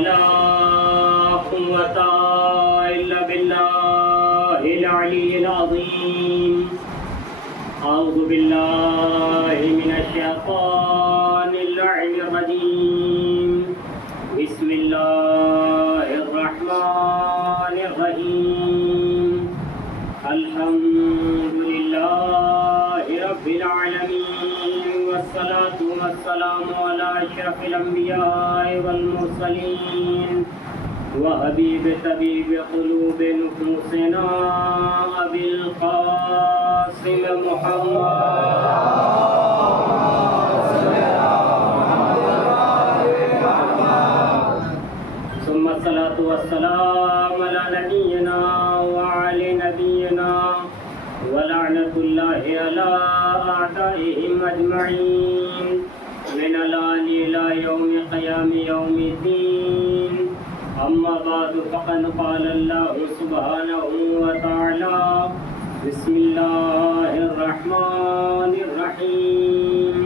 ولا قوة إلا بالله العلي العظيم. أعوذ بالله من الشيطان اللعين الرجيم. بسم الله الرحمن الرحيم. الحمد لله رب العالمين، والصلاة والسلام على أشرف الأنبياء والمرسلين وحبيب طبيب قلوب نفوسنا أبي القاسم محمد ثم الصلاة والسلام على نبينا وعلى نبينا ولعنة الله على أعدائهم أجمعين من الآن إلى يوم قيام يوم الدين. أما بعد فقد قال الله سبحانه وتعالى: بسم الله الرحمن الرحيم.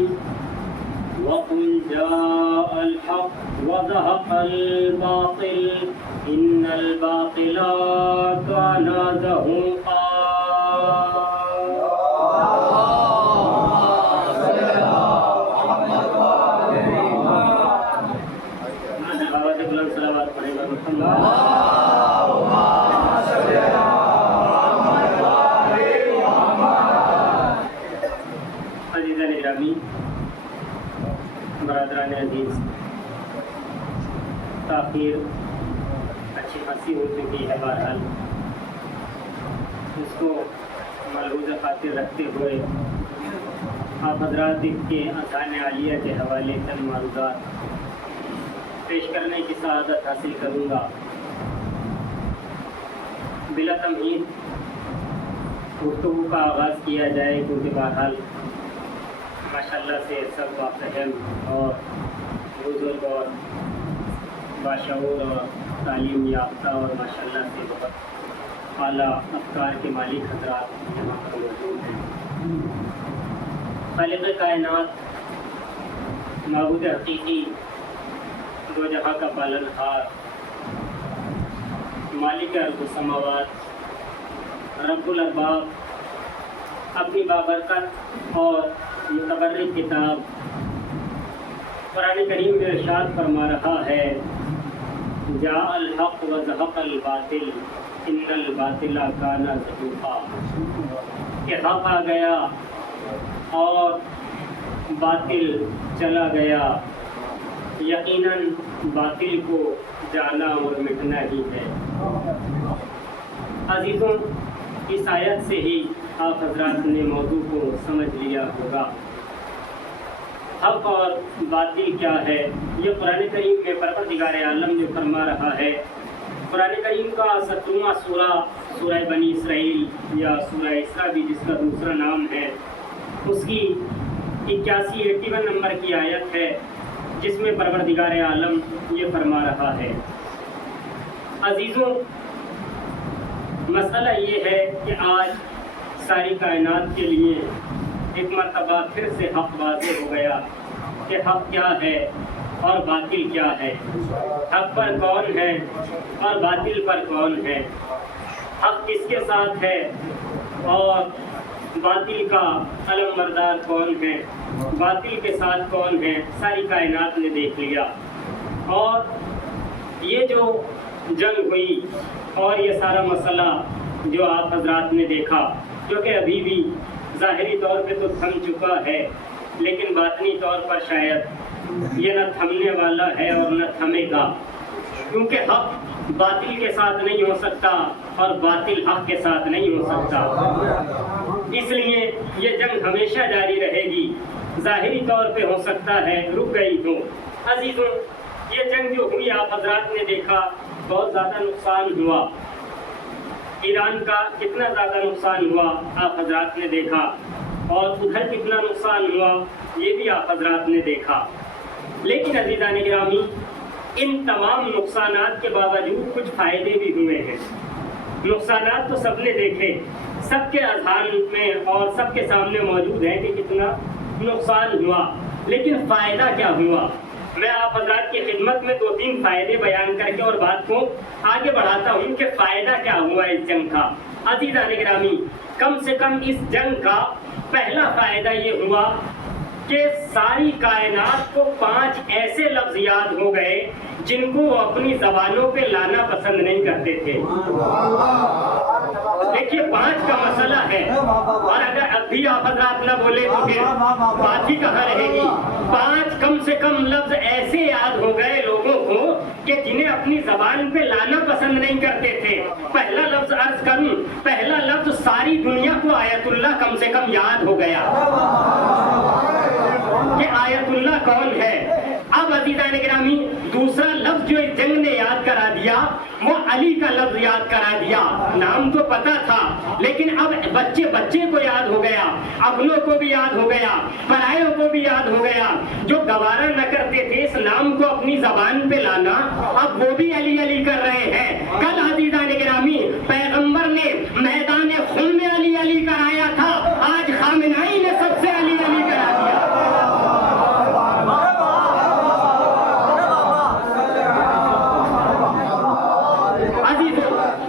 وقل جاء الحق وزهق الباطل إن الباطل كان زهوقا. عزیزان گرامی، برادران عزیز، تاخیر اچھی خاصی ہو چکی ہے. بہرحال اس کو ملحوظہ خاطر رکھتے ہوئے آپ حضرات کے اذان عالیہ کے حوالے چند معروضات پیش کرنے کی سعادت حاصل کروں گا. بلا تمہید گفتگو کا آغاز کیا جائے، کیونکہ بہرحال ماشاءاللہ سے سب بافہم اور بزرگ اور باشعور اور تعلیم یافتہ اور ماشاءاللہ سے بہت اعلیٰ افکار کے مالک حضرات یہاں پر موجود ہیں. خالق کائنات، معبود حقیقی، دو جہاں کا پالن ہار، مالک ارض و سماوات، رب الارباب، اپنی بابرکت اور متبرک کتاب قرآن کریم میں ارشاد فرما رہا ہے: جاء الحق وزهق الباطل ان الباطل کان زہوقا. کہ حق آ گیا اور باطل چلا گیا، یقیناً باطل کو جانا اور مٹنا ہی ہے. عزیزوں، اس آیت سے ہی آپ حضرات نے موضوع کو سمجھ لیا ہوگا. حق اور باطل کیا ہے، یہ قرآن کریم میں پروردگار عالم جو فرما رہا ہے. قرآن کریم کا 70واں سورہ، سورہ بنی اسرائیل یا سورہ اسراء بھی جس کا دوسرا نام ہے، اس کی 81 نمبر کی آیت ہے، جس میں پروردگار عالم یہ فرما رہا ہے. عزیزوں، مسئلہ یہ ہے کہ آج ساری کائنات کے لیے ایک مرتبہ پھر سے حق واضح ہو گیا کہ حق کیا ہے اور باطل کیا ہے، حق پر کون ہے اور باطل پر کون ہے، حق کس کے ساتھ ہے اور باطل کا علم بردار کون ہے، باطل کے ساتھ کون ہے. ساری کائنات نے دیکھ لیا. اور یہ جو جنگ ہوئی اور یہ سارا مسئلہ جو آپ حضرات نے دیکھا، جو کہ ابھی بھی ظاہری طور پہ تو تھم چکا ہے، لیکن باطنی طور پر شاید یہ نہ تھمنے والا ہے اور نہ تھمے گا، کیونکہ حق باطل کے ساتھ نہیں ہو سکتا اور باطل حق کے ساتھ نہیں ہو سکتا. اس لیے یہ جنگ ہمیشہ جاری رہے گی. ظاہری طور پہ ہو سکتا ہے رک گئی ہو. عزیزوں، یہ جنگ جو ہوئی آپ حضرات نے دیکھا، بہت زیادہ نقصان ہوا. ایران کا کتنا زیادہ نقصان ہوا آپ حضرات نے دیکھا، اور ادھر کتنا نقصان ہوا یہ بھی آپ حضرات نے دیکھا. لیکن عزیزان گرامی، ان تمام نقصانات کے باوجود کچھ فائدے بھی ہوئے ہیں. نقصانات تو سب نے دیکھے، سب کے اذہان میں اور سب کے سامنے موجود ہے کہ کتنا نقصان ہوا، لیکن فائدہ کیا ہوا. میں آپ حضرات کی خدمت میں 2-3 فائدے بیان کر کے اور بات کو آگے بڑھاتا ہوں کہ فائدہ کیا ہوا اس جنگ کا۔ عزیزان گرامی، کم سے کم اس جنگ کا پہلا فائدہ یہ ہوا کہ ساری کائنات کو 5 ایسے لفظ یاد ہو گئے جن کو وہ اپنی زبانوں پہ لانا پسند نہیں کرتے تھے۔ دیکھیے 5 کا مسئلہ ہے، اور اگر اب بھی آپ حضرات نہ بولے تو پھر بات ہی کہاں رہے گی۔ 5 کم سے کم لفظ ایسے یاد ہو گئے لوگوں کو کہ جنہیں اپنی زبان پہ لانا پسند نہیں کرتے تھے۔ پہلا لفظ عرض کروں، پہلا لفظ ساری دنیا کو آیت اللہ کم سے کم یاد ہو گیا کہ آیت اللہ کون ہے۔ اب عزیزان گرامی، دوسرا لفظ جو اس جنگ نے یاد کرا دیا وہ علی کا لفظ یاد کرا دیا۔ نام تو پتا تھا لیکن اب بچے کو یاد ہو گیا، اپنوں کو بھی یاد ہو گیا، پرائیوں کو بھی یاد ہو گیا۔ جو گوارا نہ کرتے تھے اس نام کو اپنی زبان پہ لانا، اب وہ بھی علی علی کر رہے ہیں۔ کل عزیزان گرامی پیغمبر نے میدان خون میں علی علی کرایا تھا، آج خامنائی نے سب سے علی علی کرا دیا۔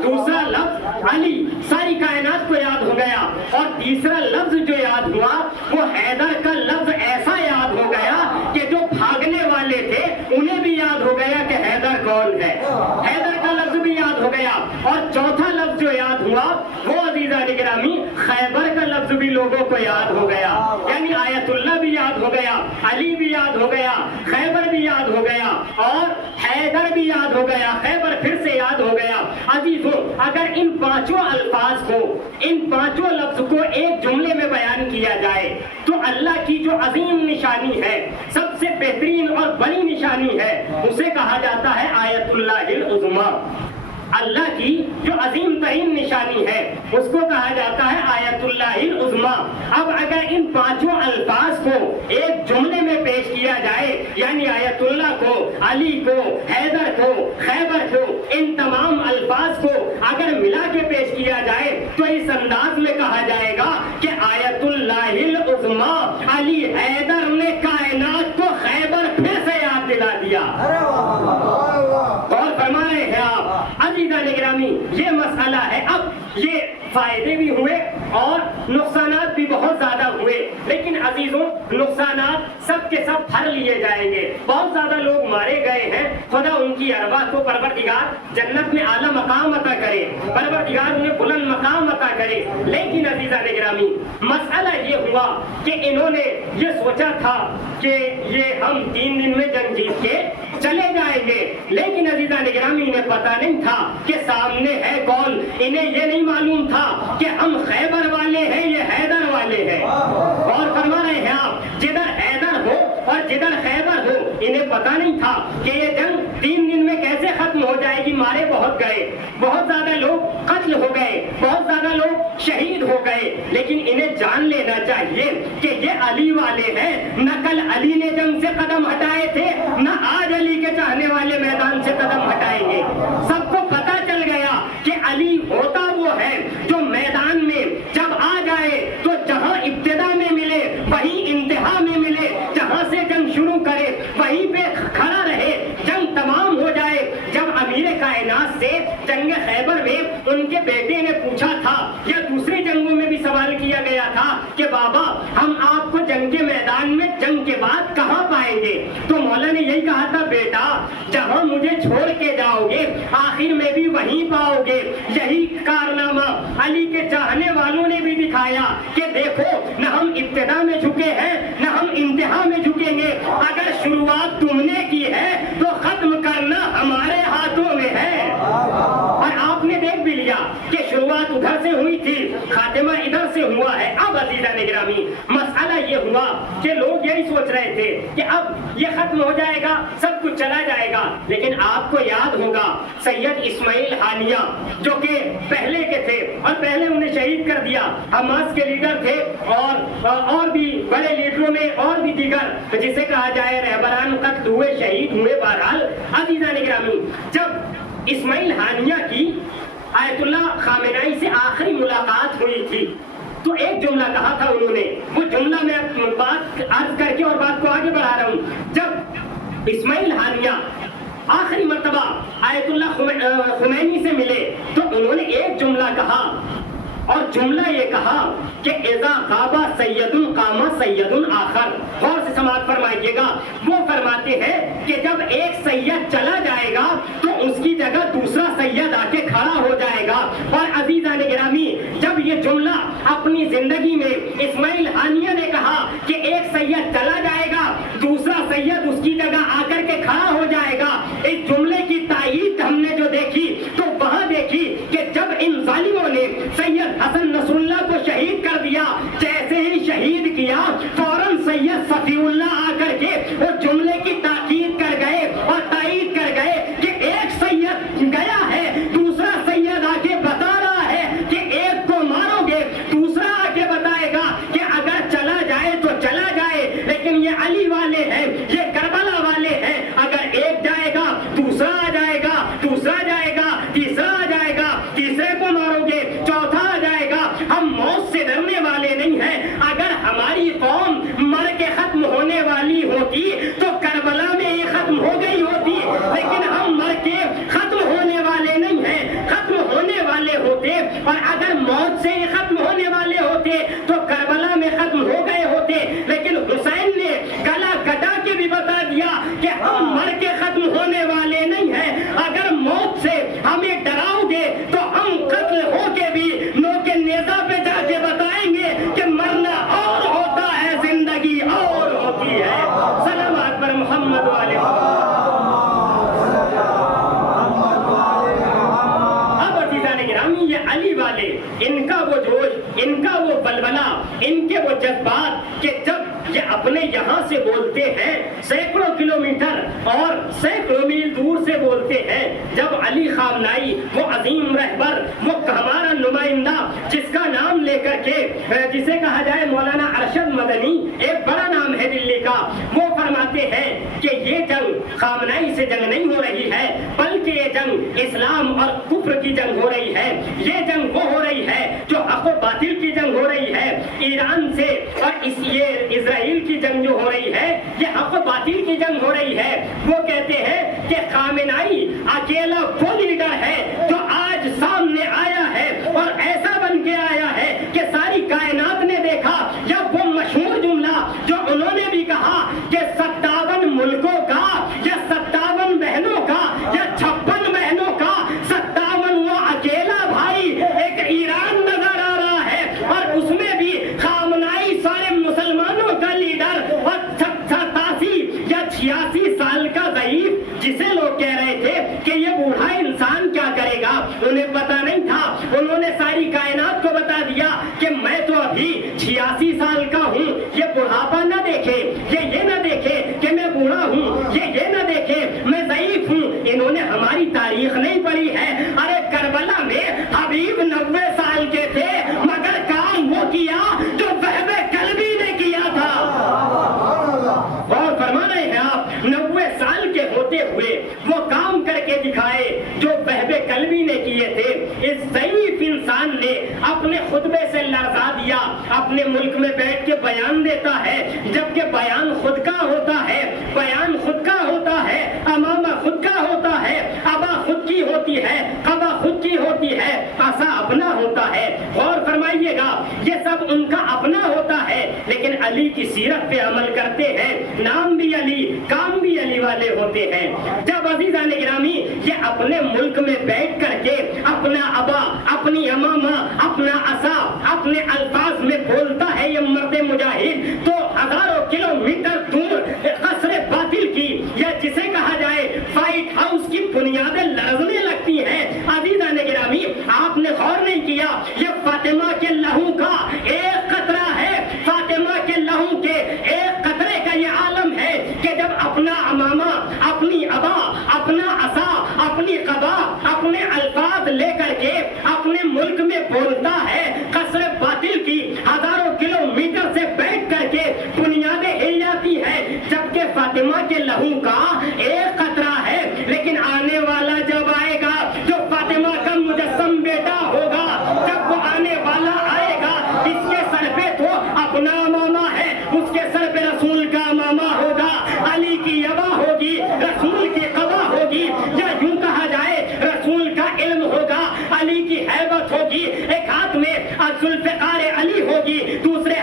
دوسرا لفظ علی ساری کائنات کو یاد ہو گیا، اور تیسرا لفظ جو یاد ہوا وہ حیدر کا لفظ ایسا یاد ہو گیا کہ جو بھاگنے والے تھے انہیں بھی یاد ہو گیا کہ حیدر کون ہے۔ حیدر کا لفظ بھی یاد ہو گیا، اور چوتھا لفظ جو یاد ہوا وہ عزیزان گرامی خیبر کا لفظ بھی لوگوں کو یاد ہو گیا۔ یعنی آیت اللہ بھی یاد ہو گیا، علی بھی یاد ہو گیا، خیبر بھی یاد ہو گیا، اور حیدر بھی یاد ہو گیا، خیبر پھر سے یاد ہو گیا۔ عزیزوں، اگر ان 5 الفاظ کو، ان 5 لفظ کو ایک جملے میں بیان کیا جائے تو اللہ کی جو عظیم نشانی ہے، سب سے بہترین اور بڑی نشانی ہے، اسے کہا جاتا ہے آیت اللہ العظمیٰ۔ اللہ کی جو عظیم ترین نشانی ہے اس کو کہا جاتا ہے آیت اللہ العظمیٰ۔ اب اگر ان 5 الفاظ کو ایک جملے میں پیش کیا جائے، یعنی آیت اللہ کو، علی کو، حیدر کو، خیبر کو، ان تمام الفاظ کو اگر ملا کے پیش کیا جائے تو اس انداز میں کہا جائے گا کہ آیت اللہ العظمیٰ، علی حیدر نے کائنات کو خیبر پھر سے یاد دلا دیا۔ اور فرما رہے ہیں آپ عزیزان گرامی، یہ مسئلہ ہے۔ اب یہ فائدے بھی ہوئے اور نقصانات بھی بہت زیادہ ہوئے، لیکن عزیزوں نقصانات سب کے سب بھر لیے جائیں گے۔ بہت زیادہ لوگ مارے گئے ہیں، خدا ان کی ارواح کو پروردگار جنت میں اعلیٰ مقام عطا کرے، پروردگار انہیں بلند مقام عطا کرے۔ لیکن عزیزان گرامی مسئلہ یہ ہوا کہ انہوں نے یہ سوچا تھا کہ یہ ہم 3 دن میں جنگ جیت کے چلے جائیں گے، لیکن عزیزان گرامی انہیں پتا نہیں تھا کہ سامنے ہے کون۔ انہیں یہ نہیں معلوم تھا کہ ہم خیبر والے ہیں، یہ حیدر والے ہیں۔ اور فرما رہے ہیں آپ جدھر حیدر ہو اور جدھر خیبر ہو، انہیں پتا نہیں تھا کہ یہ جنگ 3 دن میں کیسے ختم ہو جائے گی۔ مارے بہت گئے، بہت زیادہ لوگ قتل ہو گئے، بہت زیادہ لوگ شہید ہو گئے، لیکن انہیں جان لینا چاہیے کہ یہ علی والے ہیں۔ نہ کل علی نے جنگ سے قدم ہٹائے تھے، نہ آج علی کے چاہنے والے میدان سے قدم ہٹائیں گے۔ سب کو پتا چل گیا کہ علی ہوتا وہ ہے جو میدان میں جب آ جائے تو جہاں ابتدا میں ملے وہیں انتہا میں ملے، جہاں سے جنگ شروع کرے وہیں پہ کھڑا رہے، جنگ تمام ہو جائے۔ جب امیر کائنات سے جنگ خیبر میں ان کے بیٹے نے پوچھا تھا یا دوسری جنگوں میں بھی سوال کیا گیا تھا کہ بابا ہم آپ کو جنگ کے میدان میں جنگ کے بعد کہاں پائیں گے، تو مولا نے یہی کہا تھا بیٹا جہاں مجھے چھوڑ کے جاؤ گے آخر میں بھی وہیں پاؤ گے۔ یہی کارنامہ علی کے چاہنے والوں نے بھی دکھایا کہ دیکھو نہ ہم ابتدا میں جھکے ہیں نہ ہم انتہا میں جھکیں گے، اگر شروعات تم نے کی ہے تو ختم کرنا ہمارے ہاتھوں میں ہے۔ اور آپ نے دیکھ بھی لیا کہ شروعات ادھر سے ہوئی تھی، خاتمہ ادھر سے ہوا ہے۔ اب عزیزان گرامی مسئلہ یہ ہوا کہ لوگ یہی سوچ رہے تھے کہ اب یہ ختم ہو جائے گا، سب کچھ چلا جائے گا، لیکن آپ کو یاد ہوگا سید اسماعیل ہانیہ جو کہ پہلے کے تھے اور پہلے انہیں شہید کر دیا، حماس کے لیڈر تھے اور بھی بڑے لیڈروں میں اور بھی دیگر جسے کہا جائے رہبران قتل ہوئے، شہید ہوئے۔ بہرحال عزیزان گرامی جب اسماعیل ہانیہ کی آیت اللہ خامنائی سے آخری ملاقات ہوئی تھی تو ایک جملہ کہا تھا انہوں نے، وہ جملہ میں بات عرض کر کے اور بات کو آگے بڑھا رہا ہوں۔ جب اسماعیل ہانیہ آخری مرتبہ آیت اللہ خمینی سے ملے تو انہوں نے ایک جملہ کہا، اور جملہ یہ کہا کہ اذا غاب سید قام سید آخر. غور سے سماعت فرمائیے گا. وہ فرماتے ہیں کہ جب ایک سید چلا جائے گا تو اس کی جگہ دوسرا سید آ کے کھڑا ہو جائے گا. اور عزیزان گرامی، جب یہ جملہ اپنی زندگی میں اسماعیل ہانیہ نے کہا کہ ایک سید چلا جائے گا دوسرا سید اس کی جگہ آ کر کے کھڑا ہو جائے گا، اس جملے کی تائید ہم نے جو دیکھی تو وہاں دیکھی کہ جب ان ظالموں نے سید حسن نصر اللہ کو شہید کر دیا، جیسے ہی شہید کیا فوراً سید صفی اللہ آ کر کے وہ جملے کی تاکید کر گئے اور تائید کر گئے کہ ایک سید گیا ہے، دوسرا سید آ کے بتا رہا ہے کہ ایک کو مارو گے، دوسرا آ کے بتائے گا کہ اگر چلا جائے تو چلا جائے، لیکن یہ علی والے ہیں، یہ کربلا والے ہیں، اگر ایک جائے گا دوسرا آ جائے گا، دوسرا جائے گا تیسرا آ جائے گا، تیسرے کو مارو گے چوتھا آ جائے گا. ہم موت سے ڈرنے والے نہیں ہیں. اگر ہماری قوم مر کے ختم ہونے والی ہوتی تو کربلا میں یہ ختم ہو گئی ہوتی، لیکن ہم مر کے ختم ہونے والے نہیں ہیں، ختم ہونے والے ہوتے. اور اگر موت سے یہ ختم ہونے والے ہوتے تو کربلا میں ختم ہو گئے ہوتے. لیکن حسین نے گلا کٹا کے بھی بتا دیا کہ ہم مر کے ختم ہونے والے نہیں ہیں. اگر موت سے ہمیں ڈراؤ گے تو ہم قتل ہو کے بھی نو کے نیزہ پہ جا کے بتائیں گے کہ مرنا اور ہوتا ہے، زندگی اور ہوتی ہے. صلوات پر محمد والے. اب عزیزان گرامی، یہ علی والے، ان کا وہ جوش، ان کا وہ بلبلہ، ان کے وہ جذبات کہ جب یہ اپنے یہاں سے بولتے ہیں سینکڑوں کلومیٹر اور سینکڑوں میل دور سے بولتے ہیں. جب علی خامنائی، وہ عظیم رہبر، وہ ہمارا نمائندہ جس کا نام لے کر کے جسے کہا جائے مولانا ارشد مدنی، ایک بڑا نام ہے دلی کا، وہ فرماتے ہیں کہ یہ جنگ خامنائی سے جنگ نہیں ہو رہی ہے، بلکہ یہ جنگ اسلام اور کفر کی جنگ ہو رہی ہے. یہ جنگ وہ ہو رہی ہے جو حق و باطل کی جنگ ہو رہی ہے. ایران سے اور یہ اسرائیل کی جنگ جو ہو رہی ہے، یہ حق و باطل کی جنگ ہو رہی ہے. وہ کہتے ہیں کہ خامنائی اکیلا وہ لیڈر ہے جو آج سامنے آیا ہے اور ایسا بن کے آیا ہے کہ ساری کائنات نے دیکھا. یا وہ مشہور جملہ جو انہوں نے بھی کہا کہ 57 ملکوں کا یا 57 بہنوں کا یا 56 بہنوں کا 57 وہ اکیلا بھائی ایک ایران نظر آ رہا ہے، اور اس میں بھی خامنائی سارے مسلمانوں کا لیڈر، اور 87 یا 86 سال کا ضعیف جسے لوگ کہہ رہے تھے کہ یہ بوڑھا انسان کیا کرے گا، انہیں پتا نہیں تھا. انہوں نے ساری کائنات کو بتا دیا کہ میں تو ابھی 86 سال کا ہوں. یہ بڑھاپا نہ دیکھے، یہ نہ دیکھے کہ میں بوڑھا ہوں، یہ نہ دیکھے میں ضعیف ہوں. انہوں نے ہماری تاریخ نہیں پڑھی ہے. ارے کربلا میں حبیب 90 سال کے تھے، مگر کام وہ کیا جو وہب قلبی نے کیا تھا. اور فرما رہے ہیں آپ، 90 سال کے ہوتے ہوئے وہ کام کر کے دکھائے جو وہب قلبی نے کیے تھے. اس ضعیف انسان نے اپنے خطبے سے لرزا دیا، اپنے ملک میں بیٹھ کے بیان دیتا ہے، جبکہ بیان خود کا ہوتا ہے، بیان خود کا ہوتا ہے، امامہ خود کا ہوتا ہے، ابا خود کی ہوتی ہے، قبا خود کی ہوتی ہے، عصا اپنا ہوتا ہے. غور فرمائیے گا، یہ سب ان کا اپنا ہوتا ہے، لیکن علی کی سیرت پہ عمل کرتے ہیں. نام بھی علی، کام بھی علی والے ہوتے ہیں. جب عزیزان گرامی یہ اپنے ملک میں بیٹھ کر کے اپنا ابا، اپنی امامہ، اپنا عصا اپنے الفاظ میں بولتا ہے یہ مرد مجاہد، تو ہزاروں کلومیٹر دور قصر باطل کی یا جسے کہا جائے فائٹ ہاؤس کی بنیادیں لرزنے لگتی ہیں. عزیزان گرامی، آپ نے غور نہیں کیا، یہ فاطمہ کے لہو کا ایک قطرہ ہے، فاطمہ کے لہو کے ایک قطرے کا یہ عالم ہے کہ جب اپنا امامہ، اپنی ابا، اپنا عصا، اپنی قبا، اپنے الفاظ لے کر کے اپنے ملک میں بولتا ہے، قصر باطل کی ہزاروں کلومیٹر سے بیٹھ کر کے بنیادیں ہل جاتی ہے. جبکہ فاطمہ کے لہو کا ایک قطرہ ہے، لیکن آنے والا جب آئے گا جو فاطمہ کا مجسم بیٹا ہوگا، جب وہ آنے والا آئے گا اس کے سر پہ تو اپنا امامہ ہے، اس کے سر پہ رسول کا امامہ ہوگا، علی کی ابا ہوگی،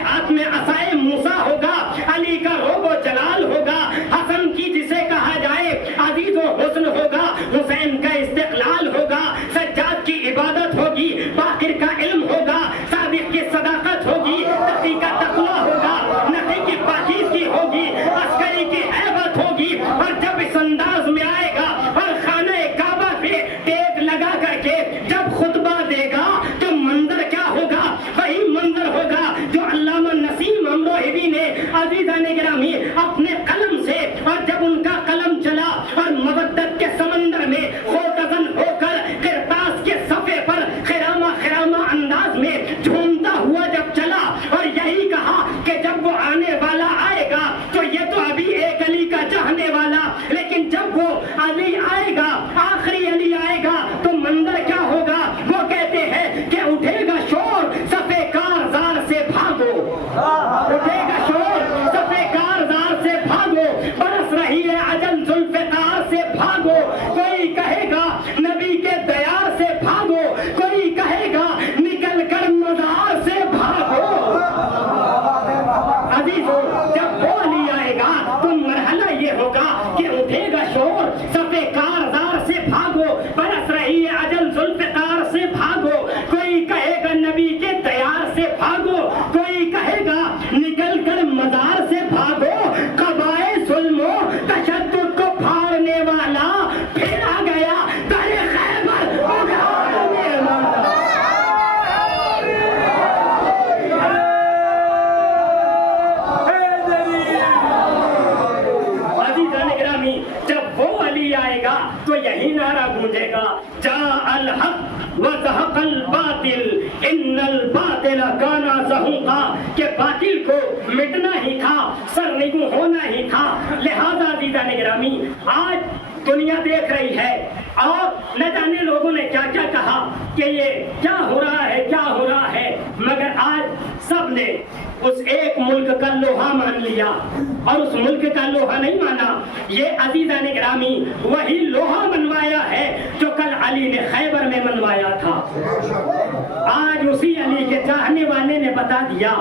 ہاتھ میں عصائے موسیٰ ہوگا، علی کا روب و جلال ہوگا، حسن کی جسے کہا جائے عزیز و حسن ہوگا، حسین کا استقلال ہوگا، سجاد کی عبادت ہوگی، باقر کا علم ہوگا، صادق کی صداقت ہوگی، تقی کا تقویٰ ہوگا، نقی کی پاکیزگی ہوگی، عسکری کی ہیبت ہوگی، اور جب اس انداز میں آئے گا اور خانہ کعبہ پہ ٹیک لگا کر کے جب خطبہ دے گا تو منظر کیا ہوگا؟ وہی منظر ہوگا جو علامہ نسیم امروہوی نے عزیزان گرامی اپنے قلم سے، اور جب ان کا قلم چلا اور مودت کے سمندر میں خوتزن ہو کر کرتاس کے صفحے پر خرامہ خرامہ انداز میں جھومتا ہوا جب چلا اور یہی کہا کہ جب وہ آنے والا آئے گا تو یہ تو ابھی ایک علی کا چاہنے والا، لیکن جب وہ علی آئے گا، آخری علی آئے گا تو منظر کیا ہوگا؟ وہ کہتے ہیں کہ اٹھے گا شور صفے کارزار سے بھاگو، اٹھے گا شور صفے کارزار سے بھاگو، برس رہی ہے اجل ذوالفقار سے بھاگو، کوئی کہے گا نبی کے دیار سے بھاگو، کوئی کہے گا نکل کر مزار سے بھاگو۔ عزیزو، جب وہ علی آئے گا تو مرحلہ یہ ہوگا کہ اٹھے گا شور صفے کارزار سے بھاگو، برس رہی ہے اجل ذوالفقار سے بھاگو، کوئی کہے گا نبی کے دیار سے بھاگو، کوئی کہے گا نکل کر مزار سے بھاگو، قبائے ظلم و تشدد کو پھاڑنے والا پھر آ گیا در خیبر اگاڑنے والا۔ عزیزان گرامی، جب وہ علی آئے گا تو یہی نعرہ گونجے گا، جاء الحق وزهق الباطل ان الباطل کان زہوقا، کہ باطل کو مٹنا ہی تھا، سرنگوں ہونا ہی تھا۔ لہذا عزیزان گرامی، آج دنیا دیکھ رہی ہے اور نہ جانے لوگوں نے کیا کیا کہا کہ یہ کیا ہو رہا ہے کیا ہو رہا ہے، مگر آج سب نے اس ایک ملک کا لوہا مان لیا، اور اس ملک کا لوہا نہیں مانا، یہ عزیزان گرامی وہی لوہا منوایا ہے جو کل علی نے خیبر میں منوایا تھا۔ آج اسی علی کے چاہنے والے نے بتا دیا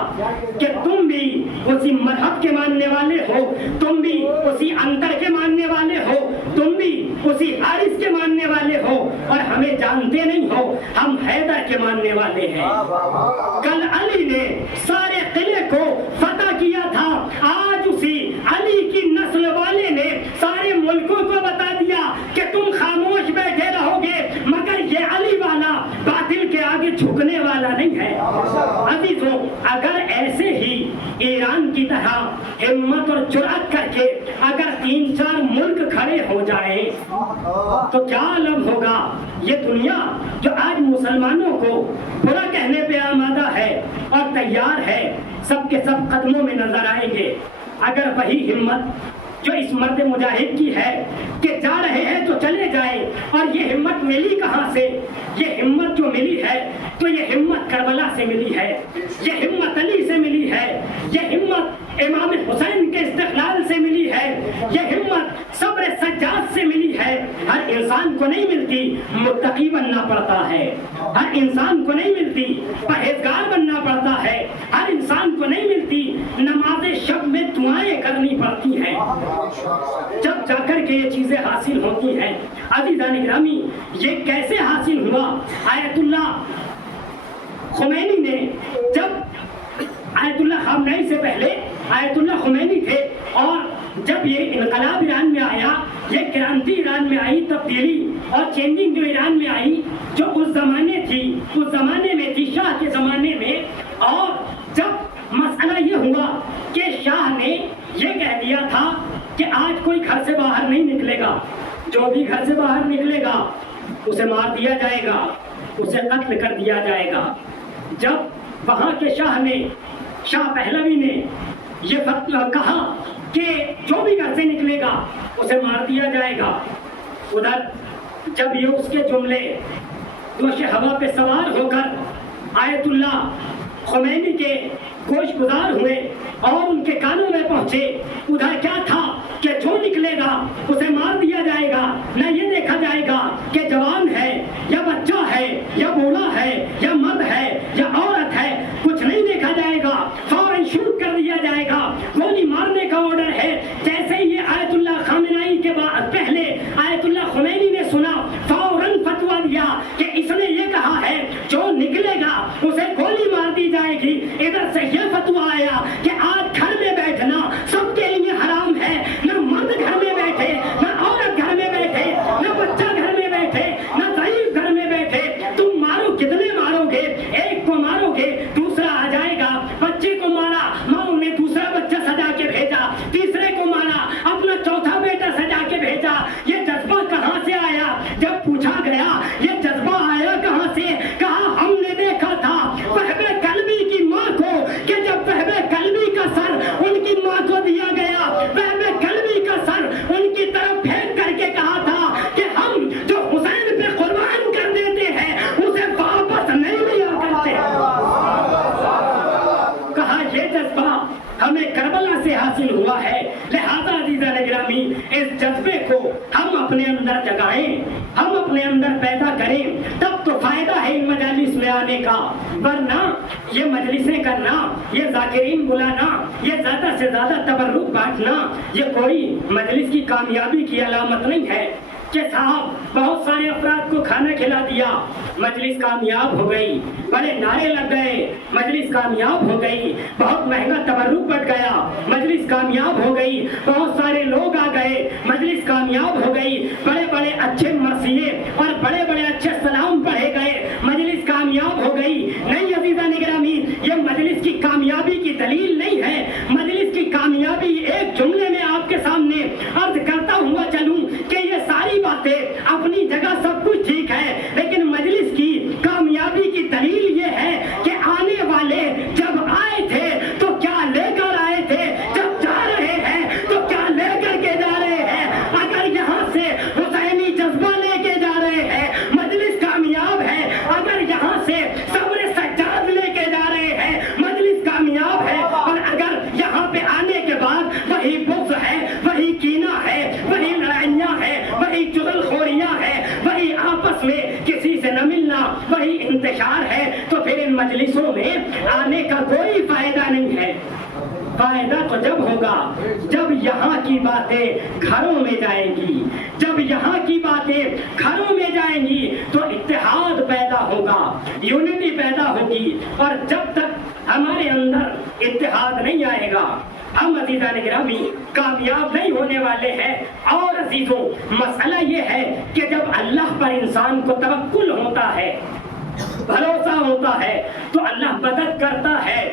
کہ تم بھی اسی مذہب کے ماننے والے ہو، تم بھی اسی اندر کے ماننے والے ہو، تم بھی اسی حارث کے ماننے والے ہو، اور ہمیں جانتے نہیں ہو، ہم حیدر کے ماننے والے ہیں۔ کل علی نے سارے قلعے کو فتح کیا تھا، آج اسی علی کی نسل والے نے سارے ملکوں کو بتا دیا کہ تم خاموش بیٹھے رہو گے، مگر یہ علی والا باطل کے آگے جھکنے والا نہیں ہے۔ عزیزوں، اگر ایسے ہی ایران کی طرح ہمت اور جرأت کر کے اگر 3-4 ملک کھڑے ہو جائیں تو کیا عالم ہوگا۔ یہ دنیا جو آج مسلمانوں کو برا کہنے پہ آمادہ ہے اور تیار ہے، سب کے سب قدموں میں نظر آئیں گے اگر وہی ہمت جو اس مرد مجاہد کی ہے کہ جا رہے ہیں تو چلے جائیں۔ اور یہ ہمت ملی کہاں سے؟ یہ ہمت جو ملی ہے تو یہ ہمت کربلا سے ملی ہے، یہ ہمت علی سے ملی ہے، یہ ہمت امام حسین کے استقلال سے ملی ہے، یہ ہمت صبر سجاد سے ملی ہے۔ ہر انسان کو نہیں ملتی متقی بننا پڑتا ہے، ہر انسان کو نہیں ملتی پرہیزگار بننا پڑتا ہے، ہر انسان کو نہیں ملتی نماز شب میں دعائیں کرنی پڑتی ہیں، جب جا کر کے یہ چیزیں حاصل ہوتی ہیں۔ عزیزان گرامی، یہ کیسے حاصل ہوا؟ آیت اللہ خمینی نے، جب آیت اللہ خامنئی سے پہلے آیت اللہ خمینی تھے، اور جب یہ انقلاب ایران میں آیا، یہ کرانتی ایران میں آئی، تبدیلی اور چینجنگ جو ایران میں آئی، جو اس زمانے تھی، اس زمانے میں تھی شاہ کے زمانے میں، اور جب مسئلہ یہ ہوا کہ شاہ نے یہ کہہ دیا تھا کہ آج کوئی گھر سے باہر نہیں نکلے گا، جو بھی گھر سے باہر نکلے گا اسے مار دیا جائے گا، اسے قتل کر دیا جائے گا۔ جب وہاں کے شاہ نے، شاہ پہلوی نے یہ کہا کہ جو بھی گھر سے نکلے گا اسے مار دیا جائے گا، ادھر جب یہ اس کے جملے دوش ہوا پہ سوار ہو کر آیت اللہ خمینی کے گوش گزار ہوئے اور ان کے کانوں میں پہنچے، ادھر کیا تھا کہ جو نکلے گا اسے مار دیا جائے گا، نہ یہ دیکھا جائے گا کہ جوان ہے یا بچہ ہے یا بوڑھا ہے یا مرد ہے یا عورت ہے، کچھ نہیں دیکھا جائے گا، فوراً ہے. لہذا عزیزان گرامی اس جذبے کو ہم اپنے اندر جگائیں, ہم اپنے اندر پیدا کریں, تب تو فائدہ ہے ان مجالس میں آنے کا. ورنہ یہ مجلسیں کرنا, یہ ذاکرین بلانا, یہ زیادہ سے زیادہ تبرک بانٹنا, یہ کوئی مجلس کی کامیابی کی علامت نہیں ہے کہ صاحب بہت سارے افراد کو کھانا کھلا دیا, مجلس کامیاب ہو گئی, بڑے نعرے لگ گئے, مجلس کامیاب ہو گئی, بہت مہنگا تبرک بٹ گیا, مجلس کامیاب ہو گئی, بہت سارے لوگ آ گئے, مجلس کامیاب ہو گئی, بڑے بڑے اچھے مرثیے اور بڑے بڑے اچھے سلام پڑھے گئے, مجلس کامیاب ہو گئی. نہیں عزیزان گرامی, یہ مجلس کی کامیابی کی دلیل نہیں ہے. مجلس کی کامیابی ایک جملے میں آپ کے سامنے عرض کرتا ہوا چلوں کہ یہ ساری باتیں اپنی جگہ سب کچھ ٹھیک ہے, لیکن مجلس کی کامیابی کی دلیل یہ ہے کہ آنے والے جب آئے تھے تو کیا لے کر آئے تھے, جب جا رہے ہیں تو کیا لے کر کے جا رہے ہیں. اگر یہاں سے حسینی جذبہ لے کے جا رہے ہیں مجلس کامیاب ہے, اگر یہاں سے صبر سجاد لے کے جا رہے ہیں مجلس کامیاب ہے, اور اگر یہاں پہ آنے کے بعد وہی بغض ہے, وہی کینہ ہے, وہی لڑائیاں ہے, وہی چغل خوریاں ہے, وہی آپس میں کسی سے نہ ملنا, وہی انتشار ہے, تو پھر ان مجلسوں میں آنے کا کوئی فائدہ نہیں ہے. فائدہ تو جب ہوگا جب یہاں کی باتیں گھروں میں جائیں گی, جب یہاں کی باتیں گھروں میں جائیں گی تو اتحاد پیدا ہوگا, یونٹی پیدا ہوگی. اور جب تک ہمارے اندر اتحاد نہیں آئے گا ہم عزیزان گرامی کامیاب نہیں ہونے والے ہیں. اور عزیزوں مسئلہ یہ ہے کہ جب اللہ پر انسان کو توکل ہوتا ہے, بھروسہ ہوتا ہے, تو اللہ مدد کرتا ہے.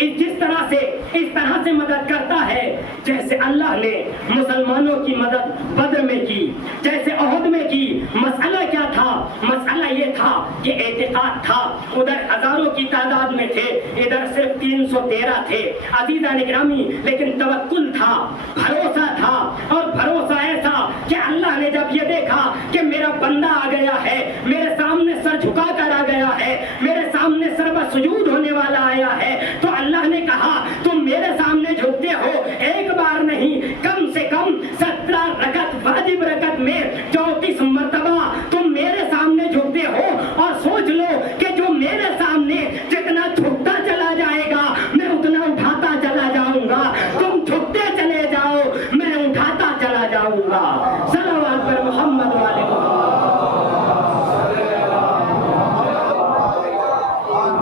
اس طرح سے مدد کرتا ہے جیسے اللہ نے مسلمانوں کی مدد بدر میں کی, جیسے احد میں کی. مسئلہ کیا تھا؟ مسئلہ یہ تھا کہ اعتقاد تھا, ادھر ہزاروں کی تعداد میں تھے, ادھر صرف 313 تھے عزیزان گرامی, لیکن توکل تھا, بھروسہ تھا. اور بھروسہ ایسا کہ اللہ نے جب یہ دیکھا کہ میرا بندہ آ گیا ہے, میرے سامنے سر جھکا کر آ گیا ہے, میرے سامنے سر بسجود ہونے والا آیا ہے, تو اللہ نے کہا تم میرے سامنے جھکتے ہو, ایک بار نہیں کم سے کم 17 رکعت واجب رکعت میں 34 مرتبہ تم میرے سامنے جھکتے ہو. اور سوچ لو کہ جو میرے سامنے جتنا جھکتا چلا جائے گا میں اتنا اٹھاتا چلا جاؤں گا. تم جھکتے چلے جاؤ, میں اٹھاتا چلا جاؤں گا. صلوات پر محمد والے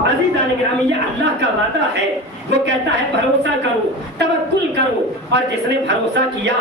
عزیزان گرامی, یہ اللہ کا وعدہ ہے. وہ کہتا ہے بھروسہ کرو, توکل کرو. اور جس نے بھروسہ کیا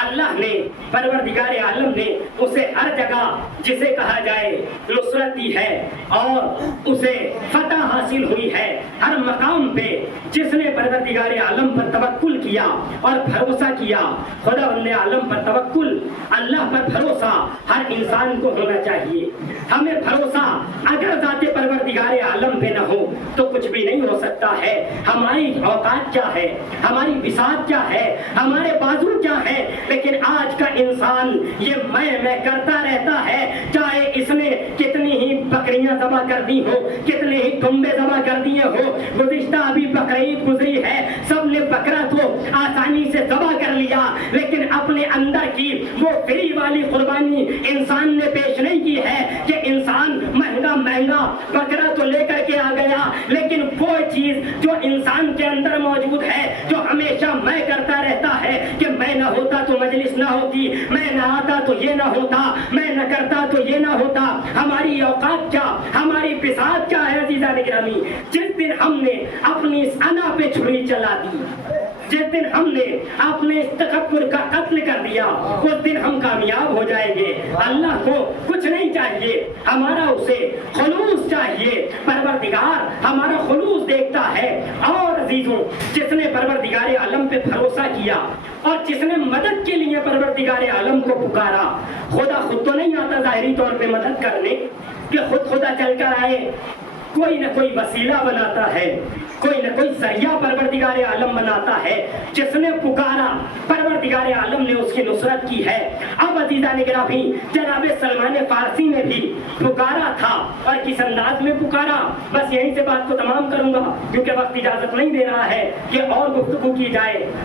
اللہ نے, پروردگار عالم نے اسے ہر جگہ جسے کہا جائے نصرت دی ہے اور اسے فتح حاصل ہوئی ہے. ہر مقام پہ جس نے پروردگار عالم پر توکل کیا اور بھروسہ کیا, خدا بند عالم پر توکل, اللہ پر بھروسہ ہر انسان کو ہونا چاہیے. ہمیں بھروسہ اگر ذات پروردگار عالم پہ نہ ہو تو کچھ بھی نہیں ہو سکتا ہے. ہماری اوقات کیا ہے, ہماری بساط کیا ہے, ہمارے بازو کیا ہے, لیکن آج کا انسان یہ میں کرتا رہتا ہے, چاہے اس نے کتنی ہی بکریاں ذبح کر دی ہو, کتنے ہی دمبے ذبح کر دیے ہو. گزشتہ ابھی بقرعید گزری ہے, سب نے بکرا تو آسانی سے ذبح کر لیا, لیکن اپنے اندر کی وہ فری والی قربانی انسان نے پیش نہیں کی ہے کہ انسان مہنگا بکرا تو لے کر کے آ گیا, لیکن وہ چیز جو انسان کے اندر موجود ہے, جو ہمیشہ میں کرتا رہتا ہے کہ میں نہ ہوتا تو مجلس نہ ہوتی, میں نہ آتا تو یہ نہ ہوتا, میں نہ کرتا تو یہ نہ ہوتا. ہماری اوقات کیا, ہماری بساط کیا ہے عزیزان گرامی؟ جس دن ہم نے اپنی اس انا پہ چھری چلا دی, جس دن ہم نے اپنے اس تکبر کا قتل کر دیا, اس دن ہم کامیاب ہو جائیں گے. اللہ کو کچھ نہیں چاہیے, ہمارا اسے خلوص چاہیے. پروردگار ہمارا خلوص دیکھتا ہے. اور عزیزوں جس نے پروردگار عالم پہ بھروسہ کیا اور جس نے مدد کے لیے پروردگار عالم کو پکارا, خدا خود تو نہیں آتا ظاہری طور پہ مدد کرنے کہ خدا چل کر آئے, کوئی نہ کوئی وسیلہ بناتا ہے, کوئی نہ کوئی ذریعہ پروردگار عالم بناتا ہے. جس نے پکارا پروردگار عالم نے اس کی نصرت کی ہے. اب عزیزان گرامی جناب سلمان فارسی نے بھی پکارا تھا, اور کس انداز میں پکارا, بس یہیں سے بات کو تمام کروں گا کیونکہ وقت اجازت نہیں دے رہا ہے کہ اور گفتگو کی جائے.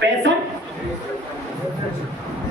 65?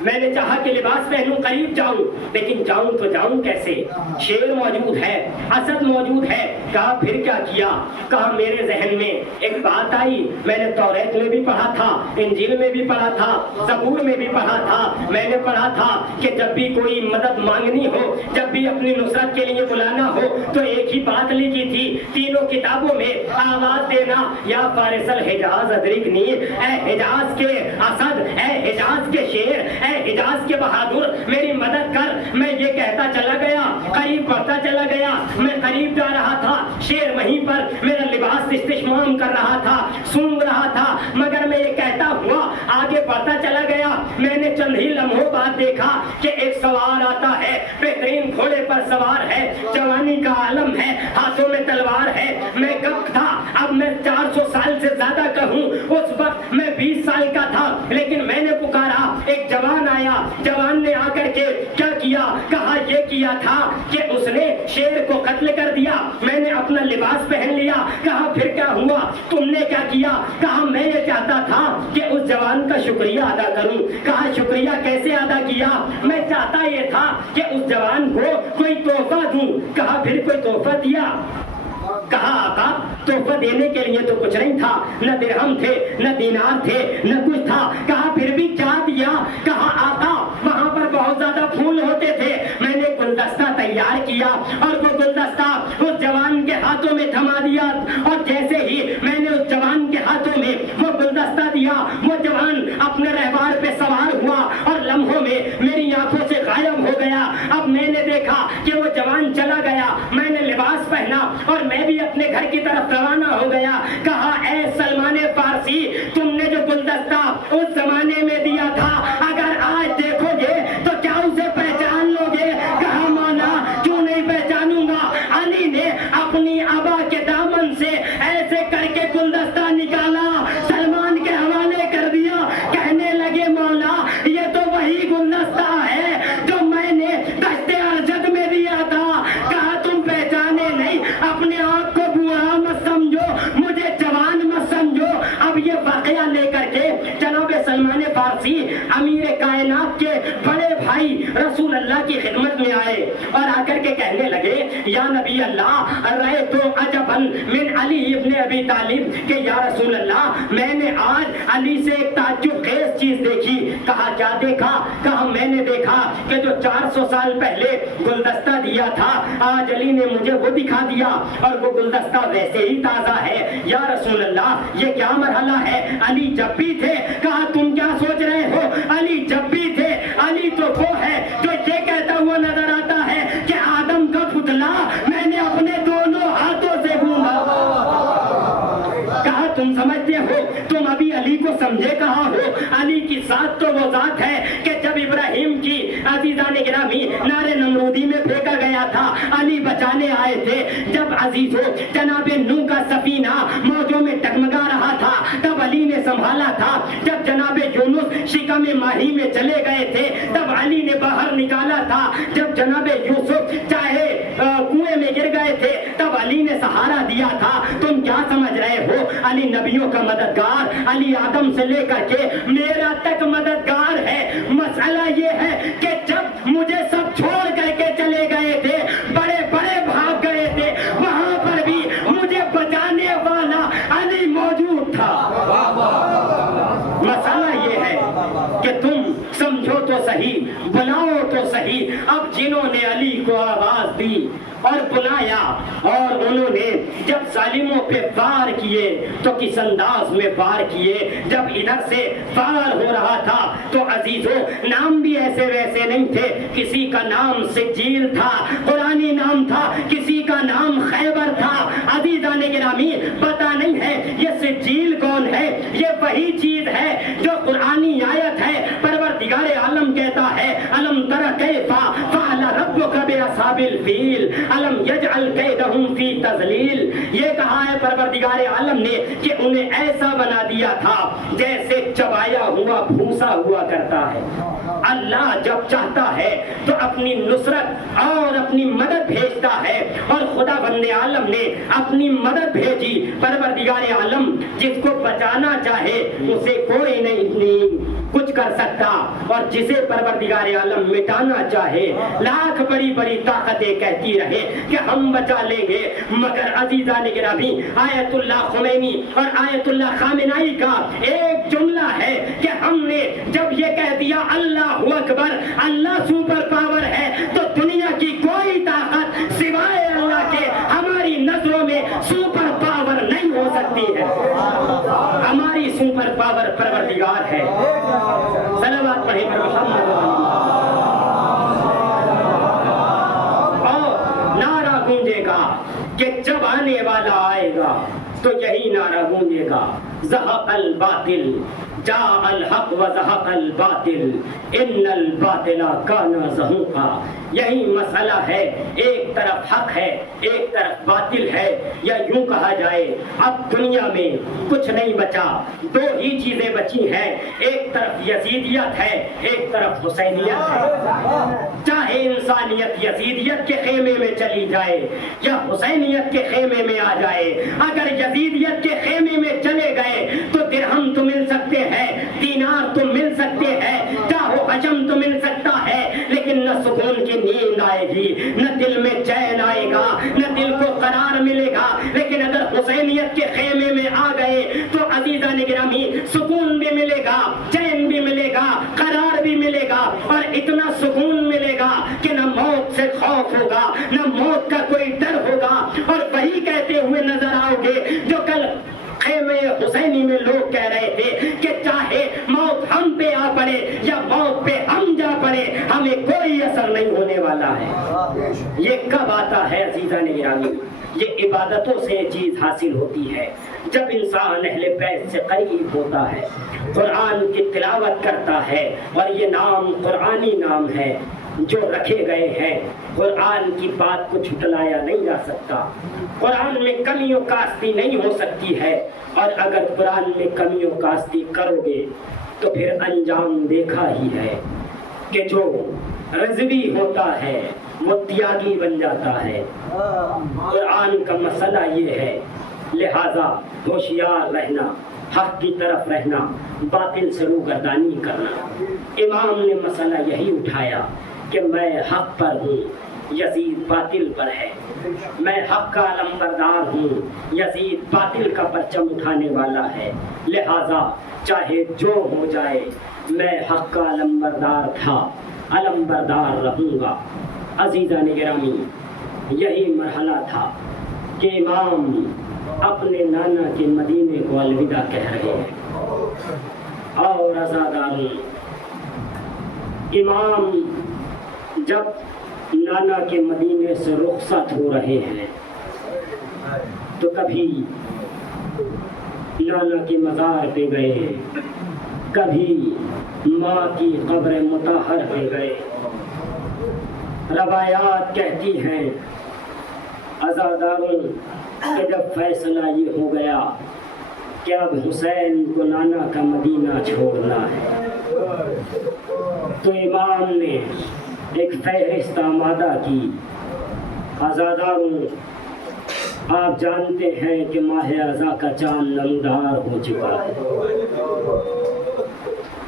میں نے چاہا کہ لباس پہنوں، قریب جاؤں، لیکن جاؤں تو جاؤں کیسے؟ شیر موجود ہے، اسد موجود ہے۔ کہا پھر کیا کیا؟ کہا میرے ذہن میں ایک بات آئی، میں نے توریت میں بھی پڑھا تھا، انجیل میں بھی پڑھا تھا، زبور میں بھی پڑھا تھا۔ میں نے پڑھا تھا کہ جب بھی کوئی مدد مانگنی ہو، جب بھی اپنی نصرت کے لیے بلانا ہو، تو ایک ہی بات لکھی تھی تینوں کتابوں میں، آواز دینا یا فارس الحجاز ادرکنی، اے حجاز کے اسد، اے حجاز کے شیر، اے حجاز کے بہادر، میری مدد کر۔ میں یہ کہتا چلا گیا، قریب بڑھتا چلا گیا، میں قریب جا رہا تھا، شیر وہیں پر میرا لباس استشمام کر رہا تھا، سونگ رہا تھا، مگر میں یہ کہتا ہوا آگے بڑھتا چلا گیا۔ میں نے چند ہی لمحوں بعد دیکھا کہ ایک سوار آتا ہے، بہترین گھوڑے پر سوار ہے، جوانی کا عالم ہے، ہاتھوں میں تلوار ہے۔ میں کب تھا؟ اب میں 400 سال سے زیادہ کہوں، اس وقت میں 20 سال کا تھا، لیکن میں نے پکارا، ایک جوان آیا، جوان نے آ کر کے کیا کیا؟ کہا یہ کیا تھا کہ اس نے شیر کو قتل کر دیا۔ میں نے اپنا لباس پہن لیا۔ کہا پھر کیا ہوا؟ تم نے کیا کیا؟ کہا میں یہ چاہتا تھا کہ اس جوان کا شکریہ ادا کروں۔ کہا شکریہ کیسے ادا کیا؟ میں چاہتا یہ تھا کہ اس جوان کو کوئی تحفہ دوں۔ کہا پھر کوئی تحفہ دیا؟ کہا آقا تحفہ دینے کے لیے تو کچھ نہیں تھا، نہ درہم تھے، نہ دینار تھے، نہ کچھ تھا۔ کہا پھر بھی کیا دیا؟ کہا آقا وہاں پر بہت زیادہ پھول ہوتے تھے، میں نے گلدستہ تیار کیا اور وہ گلدستہ اس جوان کے ہاتھوں میں تھما دیا، اور جیسے ہی میں نے اس جوان کے ہاتھوں میں وہ گلدستہ دیا، وہ جوان اپنے رہوار پہ سوار ہوا اور لمحوں میں میری آنکھوں سے غائب ہو گیا۔ اب میں نے دیکھا کہ وہ جوان چلا گیا، میں نے لباس پہنا اور میں بھی اپنے گھر کی طرف روانہ ہو گیا۔ کہا اے سلمان فارسی، تم نے جو گلدستہ اس زمانے میں دیا تھا، اگر آج دیکھو گے تو کیا اسے پہچان لو گے؟ کہا مولا کیوں نہیں پہچانوں گا؟ علی نے اپنی ابا کے دامن سے ایسے کر کے گلدستہ نکالا، سلمان کے حوالے کر دیا۔ کہنے لگے مولا یہ تو وہی گلدستہ ہے جو میں نے دشت ارجد میں دیا تھا۔ کہا تم پہچانے نہیں، اپنے آپ کو بوڑھا مت سمجھو، مجھے جوان مت سمجھو۔ اب یہ واقعہ لے کر کے جناب سلمان فارسی امیر کائنات کے بڑے بھائی رسول اللہ کی خدمت میں آئے اور آ کر کے کہنے لگے یا نبی اللہ رأیت عجبا من علی ابن ابی طالب، کہ یا رسول اللہ میں نے آج علی سے ایک تعجب خیز چیز دیکھی۔ کہا کیا دیکھا؟ کہا میں نے دیکھا کہ جو 400 سال پہلے گلدستہ دیا تھا آج علی نے مجھے وہ دکھا دیا، اور وہ گلدستہ ویسے ہی تازہ ہے۔ یا رسول اللہ یہ کیا مرحلہ ہے؟ علی جب بھی تھے۔ کہا تم کیا سوچ رہے ہو؟ علی جب بھی تھے، علی تو وہ ہے جو یہ کہتا ہوا نظر آتا ہے کہ آدم کا پتلا میں نے اپنے دونوں ہاتھوں سے گوندا۔ کہا تم سمجھتے ہو، تم ابھی علی کو سمجھے کہاں ہو؟ علی کی ذات تو وہ ذات ہے کہ جب ابراہیم کی عزیزان گرامی نار نمرودی میں پھینکا گیا تھا علی بچانے آئے تھے۔ جب عزیزو جناب نوح کا سفینہ موجوں میں ٹگمگا رہا تھا تب علی نے سنبھالا تھا۔ جب جناب یونس شکم ماہی میں چلے گئے تھے تب علی نے باہر نکالا تھا۔ جب جناب یوسف چاہے کنویں میں گر گئے تھے تب علی نے سہارا دیا تھا۔ تم کیا سمجھ رہے ہو؟ علی نبیوں کا مددگار، علی آدم سے لے کر کے میرا تک مددگار ہے۔ مسئلہ یہ ہے کہ جب مجھے سب چھوڑ کر کے چلے گئے تھے، بڑے بڑے بھاگ گئے تھے، وہاں پر بھی مجھے بچانے والا علی موجود تھا۔ مسئلہ یہ ہے کہ تم سمجھو تو صحیح، بلاؤ تو صحیح۔ اب جنہوں نے علی کو آواز دی اور بلایا اور انہوں نے جب ظالموں پہ وار کیے تو کس انداز میں وار کیے، جب ادھر سے وار ہو رہا تھا تو عزیزوں نام بھی ایسے ویسے نہیں تھے۔ کسی کا نام سجیل تھا، قرآنی نام تھا، کسی کا نام خیبر تھا۔ عزیزان گرامی پتہ نہیں ہے یہ سجیل کون ہے؟ یہ وہی چیز ہے جو قرآنی آیت ہے۔ پروردگار عالم کہتا ہے الم تر کیف فعل ربک باصحاب الفیل الم یجعل کیدہم فی تضلیل۔ یہ کہا ہے پروردگار عالم نے کہ انہیں ایسا بنا دیا تھا جیسے چبایا ہوا بھوسا ہوا کرتا ہے۔ اللہ اللہ جب چاہتا ہے تو اپنی نصرت اور اپنی مدد بھیجتا ہے، اور خدا بند عالم نے اپنی مدد بھیجی۔ پروردگار عالم جس کو بچانا چاہے اسے کوئی نہیں کچھ کر سکتا، اور جسے پروردگار عالم مٹانا چاہے لاکھ بڑی بڑی طاقتیں کہتی رہے کہ ہم بچا لیں گے، مگر عزیزان گرامی آیت اللہ خمینی اور آیت اللہ خامنائی کا ایک جملہ ہے کہ ہم نے جب یہ کہہ دیا اللہ اکبر، اللہ سپر پاور ہے، تو دنیا کی کوئی طاقت سوائے اللہ کے ہماری نظروں میں سپر پاور نہیں ہو سکتی ہے۔ ہماری سپر پاور پروردگار ہے۔ صلوات پڑھیں پر محمد اور نعرہ گونجے گا کہ جب آنے والا آئے گا تو یہی نعرہ گونجے گا، زہق الباطل جاء الحق وزہق الباطل ان الباطل کان زہوقا۔ یہی مسئلہ ہے، ایک طرف حق ہے ایک طرف باطل ہے، یا یوں کہا جائے اب دنیا میں کچھ نہیں بچا، دو ہی چیزیں بچی ہیں، ایک طرف یزیدیت ہے ایک طرف حسینیت ہے۔ چاہے انسانیت یزیدیت کے خیمے میں چلی جائے یا حسینیت کے خیمے میں آ جائے، اگر یزیدیت کے خیمے میں چلے گئے تو درہم تو مل سکتے ہیں، دینار تو مل سکتے ہیں، چاہو حجم تو مل سکتا ہے، لیکن نہ سکون کی نیند آئے گی، نہ دل میں چین آئے گا، نہ دل کو قرار ملے گا۔ لیکن اگر حسینیت کے خیمے میں آ گئے تو عزیزان گرامی سکون بھی ملے گا، چین بھی ملے گا، قرار بھی ملے گا، اور اتنا سکون ملے گا کہ نہ موت سے خوف ہوگا نہ موت کا کوئی ڈر ہوگا، اور وہی کہتے ہوئے نظر آؤ گے جو کل خیمے حسینی میں لوگ کہہ رہے تھے کہ چاہے موت ہم پہ آ پڑے یا موت پہ ہم جا پڑے ہمیں کوئی اثر نہیں ہونے والا ہے۔ یہ کب آتا ہے عزیزان گرامی؟ یہ عبادتوں سے چیز حاصل ہوتی ہے، جب انسان اہل بیت سے قریب ہوتا ہے، قرآن کی تلاوت کرتا ہے، اور یہ نام قرآنی نام ہے جو رکھے گئے ہیں، قرآن کی بات کو جھٹلایا نہیں جا سکتا، قرآن میں کمی و کاستی نہیں ہو سکتی ہے، اور اگر قرآن میں کمی و کاستی کرو گے تو پھر انجام دیکھا ہی ہے کہ جو رضوی ہوتا ہے وہ تیاگی بن جاتا ہے۔ قرآن کا مسئلہ یہ ہے، لہذا ہوشیار رہنا، حق کی طرف رہنا، باطل سے روگردانی کرنا۔ امام نے مسئلہ یہی اٹھایا کہ میں حق پر ہوں، یزید باطل پر ہے، میں حق کا علمبردار ہوں، یزید باطل کا پرچم اٹھانے والا ہے، لہذا چاہے جو ہو جائے میں حق کا علمبردار تھا، علمبردار رہوں گا۔ عزیزان گرامی یہی مرحلہ تھا کہ امام اپنے نانا کے مدینے کو الوداع کہہ رہے ہیں، اور عزاداروں امام جب نانا کے مدینے سے رخصت ہو رہے ہیں تو کبھی نانا کے مزار پہ گئے، کبھی ماں کی قبر مطہر پہ گئے۔ روایات کہتی ہیں عزاداروں کہ جب فیصلہ یہ ہو گیا کہ اب حسین کو نانا کا مدینہ چھوڑنا ہے تو امام نے ایک فہرست آمادہ کی۔ عزاداروں آپ جانتے ہیں کہ ماہ رضا کا چاند نمودار ہو چکا ہے،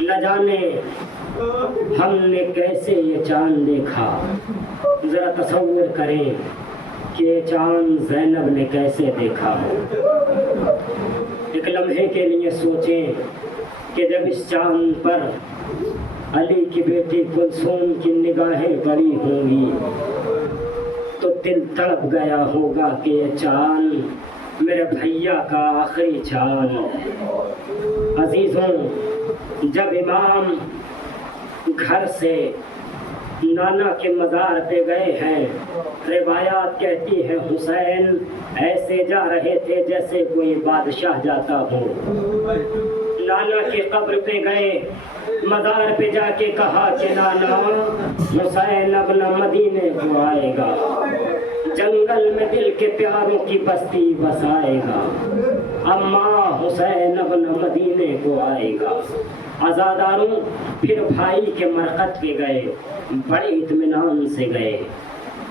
نہ جانے ہم نے کیسے یہ چاند دیکھا، ذرا تصور کریں کہ یہ چاند زینب نے کیسے دیکھا ہو۔ ایک لمحے کے لیے سوچیں کہ جب اس چاند پر علی کی بیٹی کلثوم کی نگاہیں پڑی ہوں گی تو دل تڑپ گیا ہوگا کہ یہ چاند میرے بھیا کا آخری چاند ہے۔ عزیزوں جب امام گھر سے نانا کے مزار پہ گئے ہیں، روایات کہتی ہے حسین ایسے جا رہے تھے جیسے کوئی بادشاہ جاتا ہو۔ نانا کی قبر پہ گئے، مزار پہ جا کے کہا کہ نانا حسین اب نہ مدینے کو آئے گا، جنگل میں دل کے پیاروں کی بستی بسائے گا۔ اما حسین ابن مدینے کو آئے گا۔ عزاداروں پھر بھائی کے مرقد پہ گئے، بڑے اطمینان سے گئے،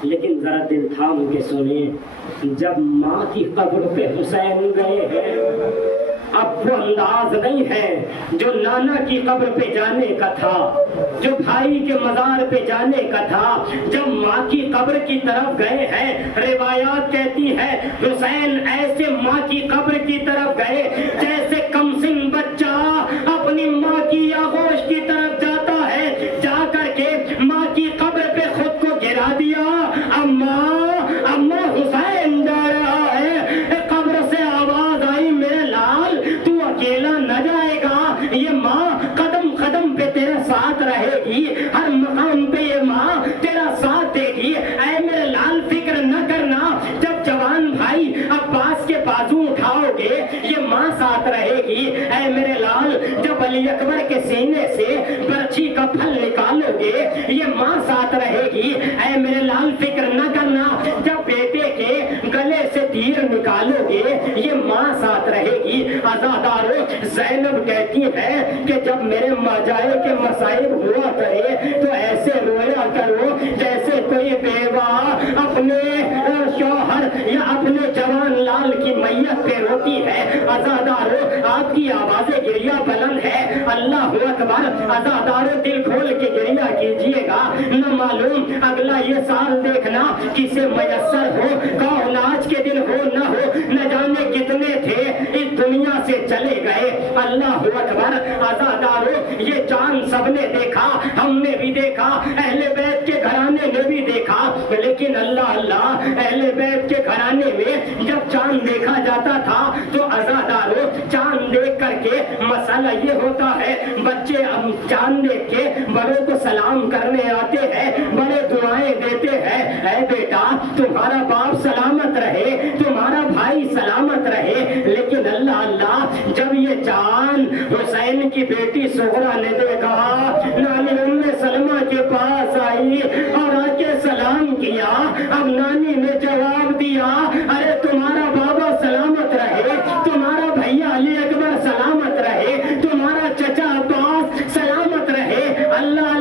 لیکن ذرا دل تھام کے سنیں، جب ماں کی قبر پہ حسین گئے ہیں اب وہ انداز نہیں ہے جو نانا کی قبر پہ جانے کا تھا، جو بھائی کے مزار پہ جانے کا تھا۔ جب ماں کی قبر کی طرف گئے ہیں، روایات کہتی ہے حسین ایسے ماں کی قبر کی طرف گئے جیسے کمسن بچہ اپنی ماں کی آغوش کی طرف جاتا ہے، جا کر کے ماں کی قبر پہ خود کو گرا دیا۔ اماں حسین جا رہا ہے، قبر سے آواز آئی میرے لال تو اکیلا نہ جائے گا، یہ ماں قدم قدم پہ تیرا ساتھ رہے گی، ہر مقام پہ یہ ماں تیرا ساتھ دے گی، اے میرے لال فکر نہ کرنا، جب جوان بھائی عباس کے بازو اٹھاؤ گے یہ ماں ساتھ رہے گی، اے میرے لال جب علی اکبر کے سینے سے برچھی کا پھل نکالو گے یہ ماں ساتھ رہے گی، اے میرے لال فکر نہ کرنا، جب بیٹے کے گلے سے تیر نکالو گے یہ ماں ساتھ رہے گی۔ عزادارو زینب کہتی ہے کہ جب میرے ماجائے کے مصائب ہوا کرے تو ایسے رویا کرو جیسے کوئی بیوہ اپنے شوہر یا اپنے جوان لال کی میت پہ روتی ہے۔ عزادارو آپ کی آواز گریہ بلند ہے، اللہ اکبر۔ عزادارو دل کھول کے گریہ کیجئے گا، نہ معلوم اگلا یہ سال دیکھنا کسے میسر ہو، کون آج کے دن ہو نہ ہو، نہ جانے کتنے تھے اس دنیا سے چلے گئے۔ اللہ اکبر۔ عزادارو یہ چاند سب نے دیکھا، ہم نے بھی دیکھا، اہل بیت کے گھرانے نے بھی دیکھا، لیکن اللہ اہل بیت کے گھرانے میں جب چاند دیکھا جاتا تھا تو عزادارو چاند دیکھ کر کے مسئلہ یہ ہوتا ہے بچے اب چاند دیکھ کے بڑوں کو سلام کرنے آتے ہیں، بڑے دعائیں دیتے ہیں، اے بیٹا تمہارا باپ سلامت رہے، تمہارا بھائی سلامت رہے، لیکن اللہ جب یہ چاند حسین کی بیٹی سغرا نے دیکھا، نانی ام سلمہ کے پاس آئی اور آ کے سلام کیا، اب نانی نے جواب دیا ارے تمہارا بابا سلامت رہے، تمہارا بھیا علی اکبر سلامت رہے، تمہارا چچا عباس سلامت رہے۔ اللہ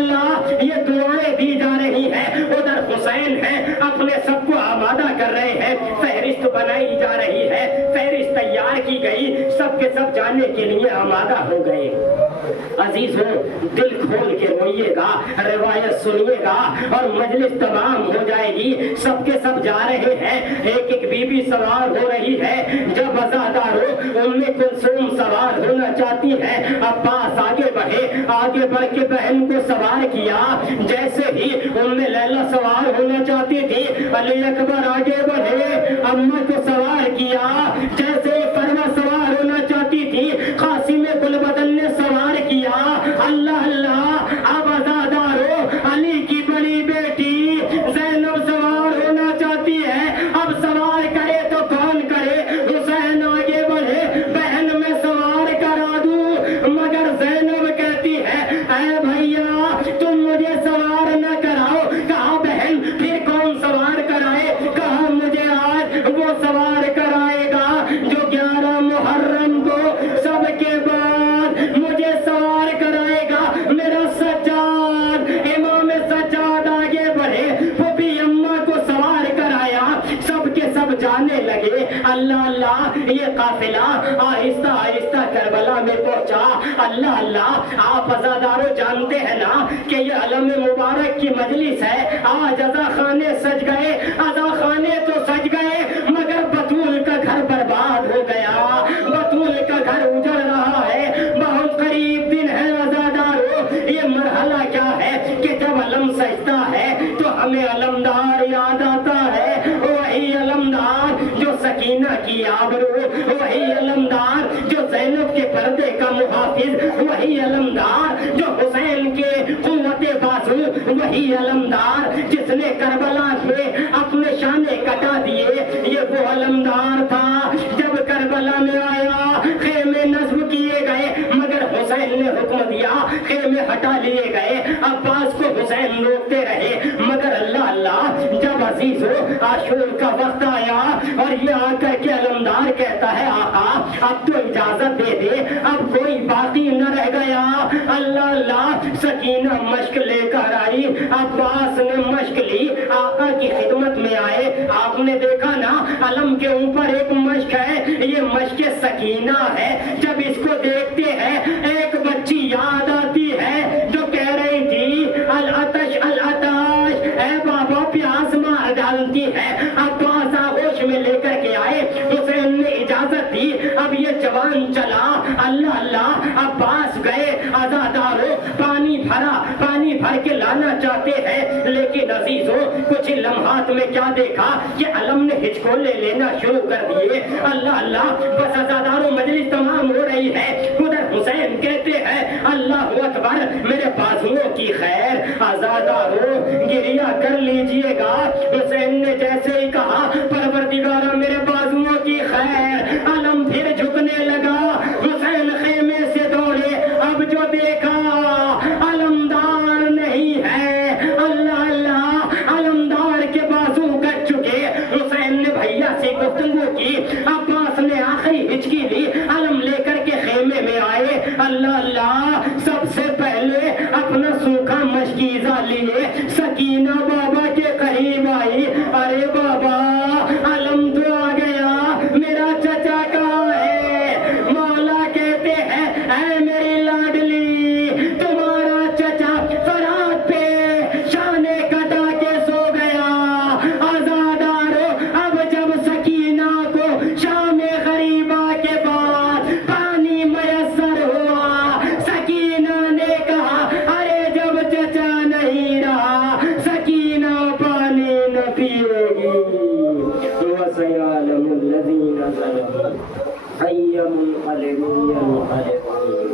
یہ دعائیں دی جا رہی ہے، ادھر حسین ہے اپنے سب کو آمادہ کر رہے ہیں، فہرست بنائی جا رہی ہے، فہرست تیار کی گئی، سب کے سب جانے کے لیے آمادہ ہو گئے۔ عزیزوں دل کھول کے روئیے گا، روایت سنیے گا اور مجلس تمام ہو جائے گی۔ سب کے سب جا رہے ہیں، ایک ایک بی بی سوار ہو رہی ہے۔ جب عزادارو ام کلثوم سوار ہونا چاہتی ہے، عباس آگے بڑھے، آگے بڑھ کے بہن کو سوار کیا، جیسے ہی ام لیلا سوار ہونا چاہتی تھی علی اکبر آگے بڑھے، اماں کو سوار کیا، جیسے ہی فرما سوار ہونا چاہتی تھی قاسم گلبدن نے سوار کیا۔ اللہ اب عزادارو علی کی بڑی بیٹی زینب سوار ہونا چاہتی ہے، اب سوار کرے تو کون کرے، حسین آگے بڑھے بہن میں سوار کرا دوں، مگر زینب کہتی ہے اے بھیا تم مجھے سوار نہ کراؤ۔ کہا بہن پھر کون سوار کرائے، کہا مجھے آج وہ سوار کرائے گا جو 11 محرم کو سب کے بعد مجھے سوار کرائے گا، میرا سجاد امام سجاد آگے بڑھے، وہ بھی اماں کو سوار کرایا، سب کے سب جانے لگے۔ اللہ یہ قافلہ آہستہ آہستہ کربلا میں پہنچا۔ اللہ آپ عزادارو جانتے ہیں نا کہ یہ علم مبارک کی مجلس ہے، آج عزا خانے سج گئے، عزا خانے تو سج گئے مگر بطول کا گھر برباد ہو گیا، بطول کا گھر اجڑ رہا ہے، بہت قریب دن ہے عزادارو۔ یہ مرحلہ کیا ہے کہ جب علم سجتا ہے تو ہمیں علمدار یاد آتا ہے، وہی علمدار جو سکینہ کی آبرو، وہی علمدار جو زینب کے پردے کا محافظ، وہی علمدار جو حسین کے قوت بازو، وہی علمدار جس نے کربلا میں اپنے شانے کٹا دیے، یہ وہ علمدار تھا۔ جب کربلا میں آیا خیمے نصب کیے گئے مگر حسین نے حکم دیا خیمے ہٹا لیے گئے، عباس کو حسین روکتے رہے مگر اللہ جب عزیزو عاشور کا وقت آیا اور یہ آ کر کے علمدار کہتے کہتا ہے آقا اب تو اجازت دے دے، اب کوئی باقی نہ رہ گیا۔ اللہ اللہ، سکینہ مشق لے کر آئی، عباس نے مشق لی، آقا کی خدمت میں آئے، آپ نے دیکھا نا علم کے اوپر ایک مشق ہے، یہ مشق سکینہ ہے۔ جب اس کو دیکھتے ہیں ایک بچی یاد آتی ہے جو کہہ رہی تھی العطش العطش، اے بابا پیاس مار ڈالتی ہے۔ عباس آغوش میں لے کر کے آئے، حسین نے اجازت دی، اب یہ جوان چلا۔ اللہ اللہ، عباس گئے، عزادارو پانی بھرا، پانی بھر کے لانا چاہتے ہیں، لیکن عزیزو کچھ لمحات میں کیا دیکھا کہ علم نے ہچکولے لینا شروع کر دیے۔ اللہ اللہ، بس عزادارو مجلس تمام ہو رہی ہے، ادھر حسین کہتے ہیں اللہ اکبر میرے بازوؤں کی خیر۔ عزادارو گریہ کر لیجئے گا، حسین نے جیسے ہی کہا پروردگارا میرے بازوؤں کی خیر، علم پھر جھکنے لگا۔ حسین خیمے سے دوڑے، اب جو دیکھا علمدار نہیں ہے۔ اللہ اللہ، علمدار کے بازو کٹ چکے۔ حسین نے بھیا سے گفتگو کی، عباس نے آخری ہچکی لی، علم لے کر کے خیمے میں آئے۔ اللہ اللہ، سب سے پہلے اپنا سوکھا مشکیزہ لیے، سکینہ بابا کے قریب آئی، ارے بابا علم تو آ گیا، میرا چچا کہاں ہے؟ مولا کہتے ہیں اے میری لاڈلی، تمہارا چچا فرات پہ شانے کٹا کے سو گیا۔ عزادارو اب جب سکینہ کو شام غریبہ کے بعد پانی میسر ہوا، سکینہ نے کہا ارے جب چچا نہیں رہا سکینہ پانی نہ پیے گی۔ وَسَيَعْلَمُ الَّذِينَ ظَلَمُوا أَيَّ مُنقَلِبٍ يَنقَلِبُونَ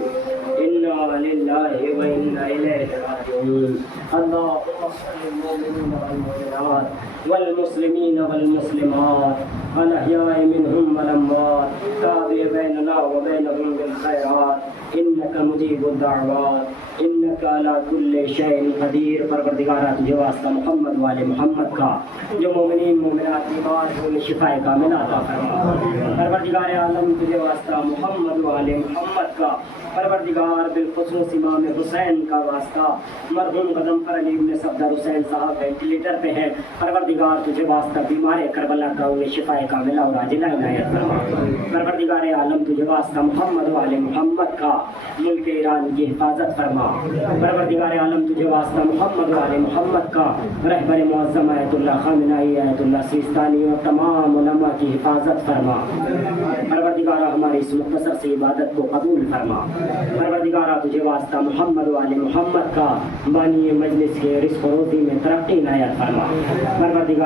إِنَّا لِلَّهِ وَإِنَّا إِلَيْهِ رَاجِعُونَ۔ اللهم صل للمؤمنين والمؤمنات والمسلمين والمسلمات الأحياء منهم والأموات، تابع بيننا وبينهم بالخيرات إنك مجيب الدعوات إنك على كل شيء قدير۔ پروردگارہ تجھے واسطہ محمد والے محمد کا، جو مومنین مومنات بیمار ہوئے شفا کاملہ عطا فرما۔ پروردگار عالم تجھے واسطہ محمد والے محمد کا، پروردگار بالخصوص امام حسین کا واسطہ، مرحوم غضنفر علی بن صفدر حسین صاحب وینٹیلیٹر پہ ہیں، پروردگار تجھے واسطہ بیمار کربلا کا انہیں شفا کاملہ اور عاجلہ عنایت فرما۔ پروردگار عالم تجھے واسطہ محمد والے محمد کا، ملک ایران کی حفاظت فرما۔ پروردگار عالم تجھے واسطہ محمد والے محمد کا، رہبر معظم آیت اللہ خامنائی، آیت اللہ سیستانی اور تمام علماء کی حفاظت فرما۔ پروردگارہ ہماری اس مختصر سی عبادت کو قبول فرما۔ پروردگارہ تجھے واسطہ محمد والے محمد کا، بانی مجلس کے رزق و روزی میں ترقی عنایت فرما۔ پروردگار